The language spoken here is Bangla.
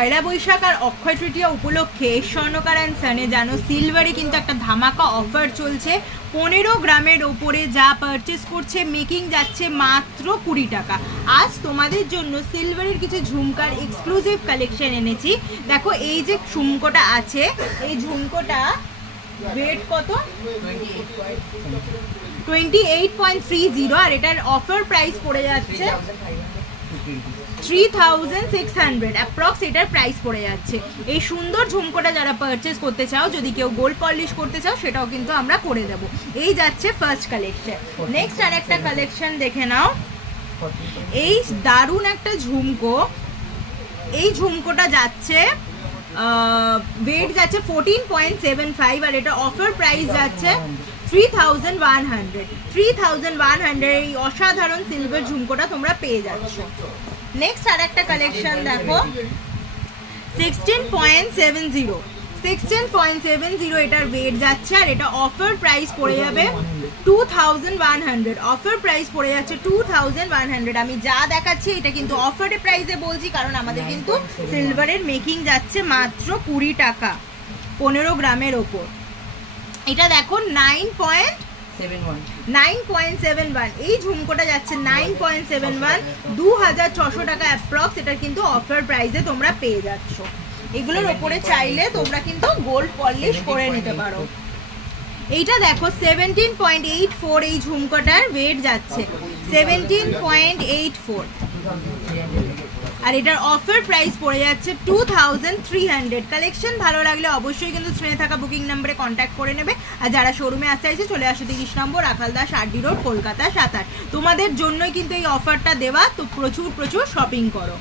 পয়লা বৈশাখ আর অক্ষয় তৃতীয়া উপলক্ষে স্বর্ণকার অ্যান্ড সানে জানো সিলভারে কিন্তু একটা ধামাকা অফার চলছে। 15 গ্রামের ওপরে যা পারচেস করছে মেকিং যাচ্ছে মাত্র 20 টাকা। আজ তোমাদের জন্য সিলভারের কিছু ঝুমকার এক্সক্লুসিভ কালেকশন এনেছি। দেখো এই যে ঝুমকোটা আছে, এই ঝুমকোটা ওয়েট কত? 28.30 আর এটার অফার প্রাইস পড়ে যাচ্ছে 3600 অ্যাপ্রক্স এটার প্রাইস পড়ে যাচ্ছে। এই সুন্দর ঝুমকোটা যারা পারচেস করতে চাও, যদি কেউ গোল্ড পলিশ করতে চাও সেটাও কিন্তু আমরা করে দেব। এই যাচ্ছে ফার্স্ট কালেকশন। নেক্সট আর একটা কালেকশন দেখে নাও। এই দারুণ একটা ঝুমকো, এই ঝুমকোটা যাচ্ছে ওয়েট যাচ্ছে 14.75 আর এটা অফার প্রাইস যাচ্ছে 3100। এই অসাধারণ সিলভার ঝুমকোটা তোমরা পেয়ে যাচ্ছ। নেক্সট আর একটা কালেকশন দেখো 16.70 এটার ওয়েট যাচ্ছে আর এটা অফার প্রাইস পড়ে যাবে 2100। অফার প্রাইস পড়ে যাচ্ছে 2100। আমি যা দেখাচ্ছি এটা কিন্তু অফারের প্রাইসে বলছি, কারণ আমাদের কিন্তু সিলভারের মেকিং যাচ্ছে মাত্র 20 টাকা 15 গ্রামের ওপর। এটা দেখো 9.71। এই ঝুমকোটা যাচ্ছে 9.71, 2600 টাকা অ্যাপ্রক্স। এটা কিন্তু অফার প্রাইসে তোমরা পেয়ে যাচ্ছ। এগুলোর ওপরে চাইলে তোমরা কিন্তু গোল্ড পলিশ করে নিতে পারো। এইটা দেখো 17.84, এই ঝুমকোটার ওয়েট যাচ্ছে 17.84 আর এটার অফার প্রাইস পড়ে যাচ্ছে 2300। কালেকশন ভালো লাগলে অবশ্যই কিন্তু স্ক্রিনে থাকা বুকিং নাম্বারে কন্ট্যাক্ট করে নেবে। আর যারা শোরুমে আসতে চাইছে চলে আসো 30 নম্বর রাখালদাস আরডি রোড, কলকাতা 7। তোমাদের জন্যই কিন্তু এই অফারটা দেওয়া। তো প্রচুর শপিং করো।